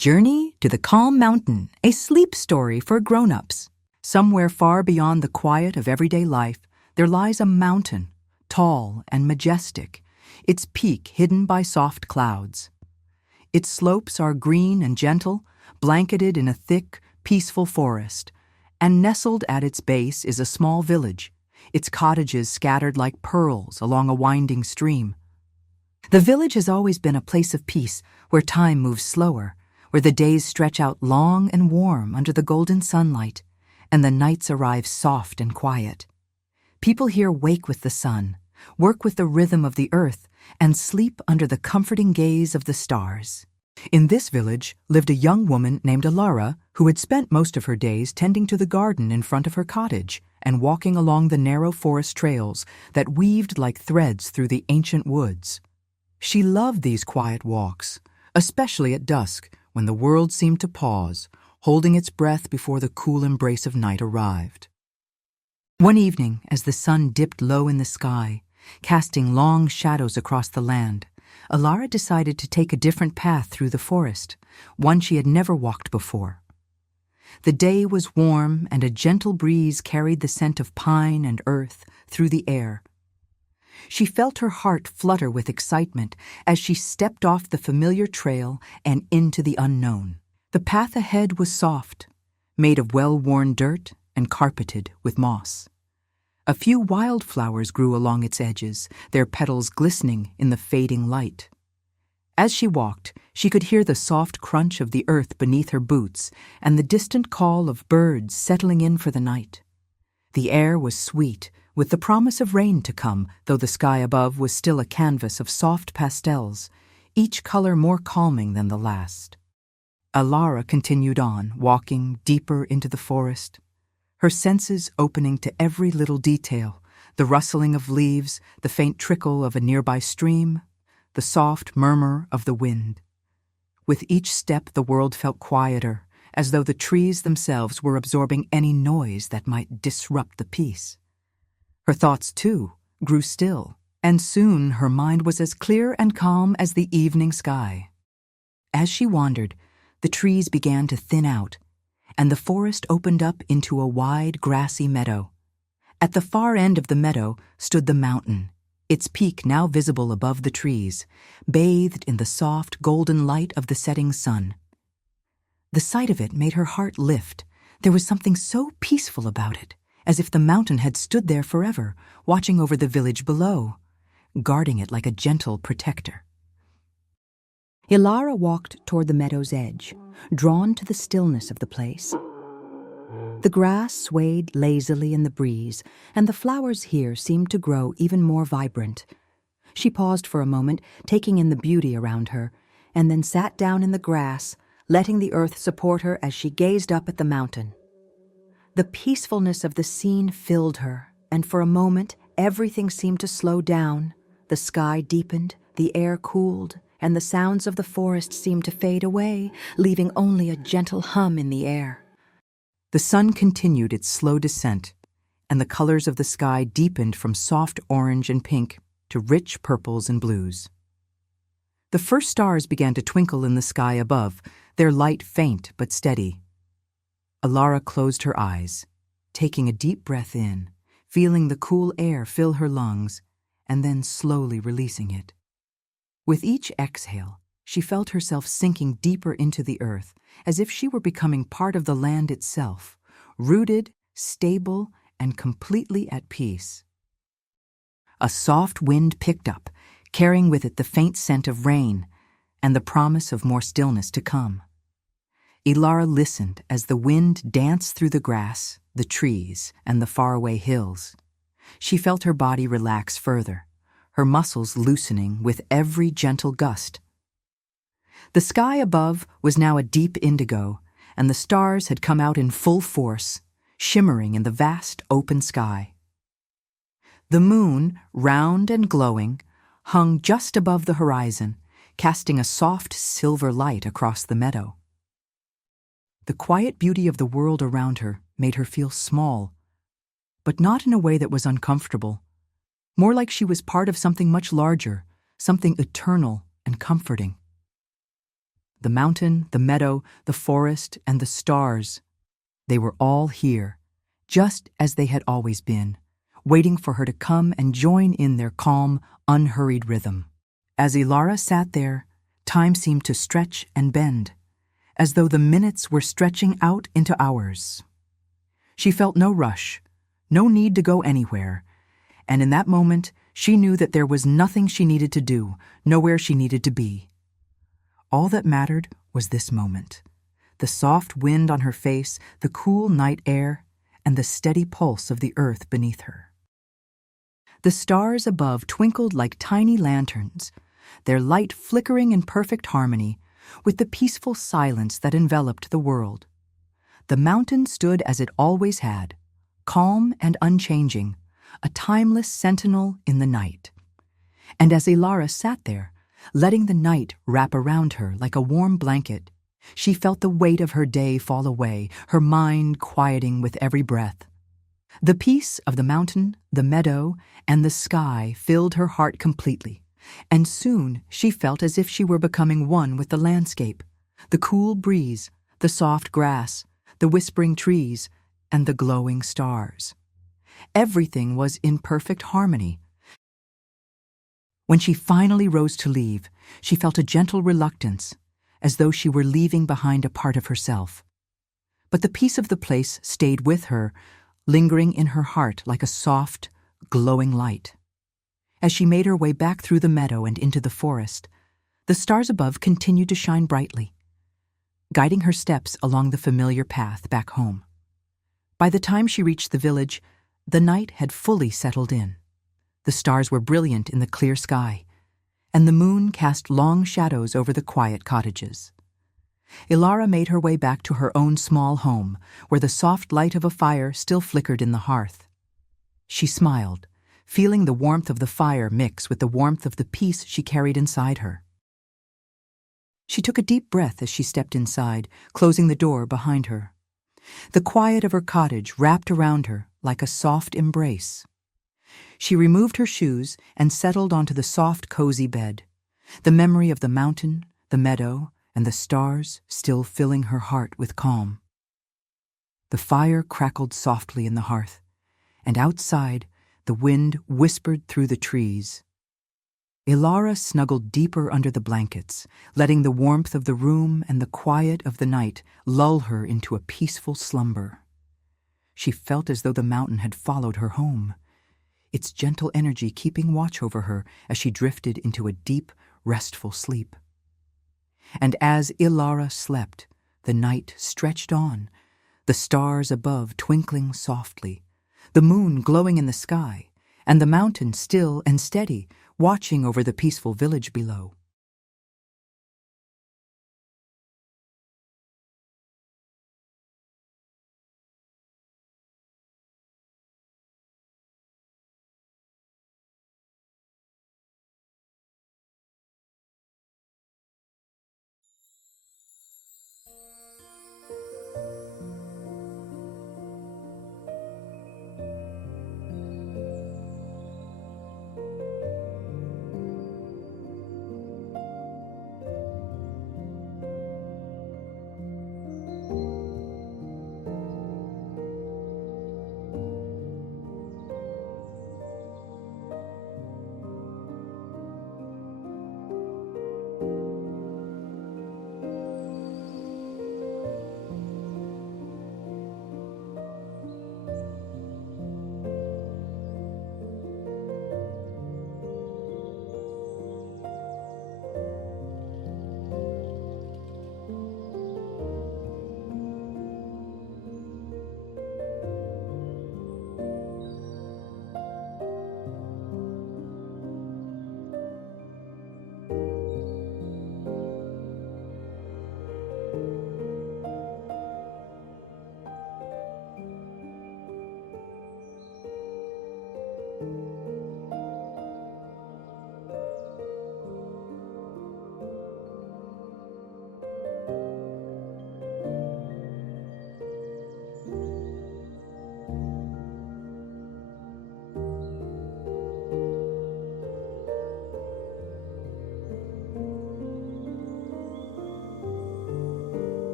Journey to the Calm Mountain, a sleep story for grown-ups. Somewhere far beyond the quiet of everyday life, there lies a mountain, tall and majestic, its peak hidden by soft clouds. Its slopes are green and gentle, blanketed in a thick, peaceful forest, and nestled at its base is a small village, its cottages scattered like pearls along a winding stream. The village has always been a place of peace, where time moves slower, where the days stretch out long and warm under the golden sunlight, and the nights arrive soft and quiet. People here wake with the sun, work with the rhythm of the earth, and sleep under the comforting gaze of the stars. In this village lived a young woman named Alara, who had spent most of her days tending to the garden in front of her cottage and walking along the narrow forest trails that weaved like threads through the ancient woods. She loved these quiet walks, especially at dusk, when the world seemed to pause, holding its breath before the cool embrace of night arrived. One evening, as the sun dipped low in the sky, casting long shadows across the land, Alara decided to take a different path through the forest, one she had never walked before. The day was warm, and a gentle breeze carried the scent of pine and earth through the air. She felt her heart flutter with excitement as she stepped off the familiar trail and into the unknown. The path ahead was soft, made of well-worn dirt and carpeted with moss. A few wildflowers grew along its edges, their petals glistening in the fading light. As she walked, she could hear the soft crunch of the earth beneath her boots and the distant call of birds settling in for the night. The air was sweet, with the promise of rain to come, though the sky above was still a canvas of soft pastels, each color more calming than the last. Alara continued on, walking deeper into the forest, her senses opening to every little detail, the rustling of leaves, the faint trickle of a nearby stream, the soft murmur of the wind. With each step the world felt quieter, as though the trees themselves were absorbing any noise that might disrupt the peace. Her thoughts, too, grew still, and soon her mind was as clear and calm as the evening sky. As she wandered, the trees began to thin out, and the forest opened up into a wide, grassy meadow. At the far end of the meadow stood the mountain, its peak now visible above the trees, bathed in the soft, golden light of the setting sun. The sight of it made her heart lift. There was something so peaceful about it, as if the mountain had stood there forever, watching over the village below, guarding it like a gentle protector. Alara walked toward the meadow's edge, drawn to the stillness of the place. The grass swayed lazily in the breeze, and the flowers here seemed to grow even more vibrant. She paused for a moment, taking in the beauty around her, and then sat down in the grass, letting the earth support her as she gazed up at the mountain. The peacefulness of the scene filled her, and for a moment everything seemed to slow down. The sky deepened, the air cooled, and the sounds of the forest seemed to fade away, leaving only a gentle hum in the air. The sun continued its slow descent, and the colors of the sky deepened from soft orange and pink to rich purples and blues. The first stars began to twinkle in the sky above, their light faint but steady. Alara closed her eyes, taking a deep breath in, feeling the cool air fill her lungs, and then slowly releasing it. With each exhale, she felt herself sinking deeper into the earth, as if she were becoming part of the land itself, rooted, stable, and completely at peace. A soft wind picked up, carrying with it the faint scent of rain and the promise of more stillness to come. Alara listened as the wind danced through the grass, the trees, and the faraway hills. She felt her body relax further, her muscles loosening with every gentle gust. The sky above was now a deep indigo, and the stars had come out in full force, shimmering in the vast open sky. The moon, round and glowing, hung just above the horizon, casting a soft silver light across the meadow. The quiet beauty of the world around her made her feel small, but not in a way that was uncomfortable, more like she was part of something much larger, something eternal and comforting. The mountain, the meadow, the forest, and the stars. They were all here, just as they had always been, waiting for her to come and join in their calm, unhurried rhythm. As Ilara sat there, time seemed to stretch and bend, as though the minutes were stretching out into hours. She felt no rush, no need to go anywhere, and in that moment she knew that there was nothing she needed to do, nowhere she needed to be. All that mattered was this moment, the soft wind on her face, the cool night air, and the steady pulse of the earth beneath her. The stars above twinkled like tiny lanterns, their light flickering in perfect harmony with the peaceful silence that enveloped the world. The mountain stood as it always had, calm and unchanging, a timeless sentinel in the night. And as Ilara sat there, letting the night wrap around her like a warm blanket, she felt the weight of her day fall away, her mind quieting with every breath. The peace of the mountain, the meadow, and the sky filled her heart completely, and soon she felt as if she were becoming one with the landscape, the cool breeze, the soft grass, the whispering trees, and the glowing stars. Everything was in perfect harmony. When she finally rose to leave, she felt a gentle reluctance, as though she were leaving behind a part of herself. But the peace of the place stayed with her, lingering in her heart like a soft, glowing light. As she made her way back through the meadow and into the forest, the stars above continued to shine brightly, guiding her steps along the familiar path back home. By the time she reached the village, the night had fully settled in. The stars were brilliant in the clear sky, and the moon cast long shadows over the quiet cottages. Ilara made her way back to her own small home, where the soft light of a fire still flickered in the hearth. She smiled, feeling the warmth of the fire mix with the warmth of the peace she carried inside her. She took a deep breath as she stepped inside, closing the door behind her. The quiet of her cottage wrapped around her like a soft embrace. She removed her shoes and settled onto the soft, cozy bed, the memory of the mountain, the meadow, and the stars still filling her heart with calm. The fire crackled softly in the hearth, and outside the wind whispered through the trees. Ilara snuggled deeper under the blankets, letting the warmth of the room and the quiet of the night lull her into a peaceful slumber. She felt as though the mountain had followed her home, its gentle energy keeping watch over her as she drifted into a deep, restful sleep. And as Ilara slept, the night stretched on, the stars above twinkling softly, the moon glowing in the sky, and the mountain still and steady, watching over the peaceful village below.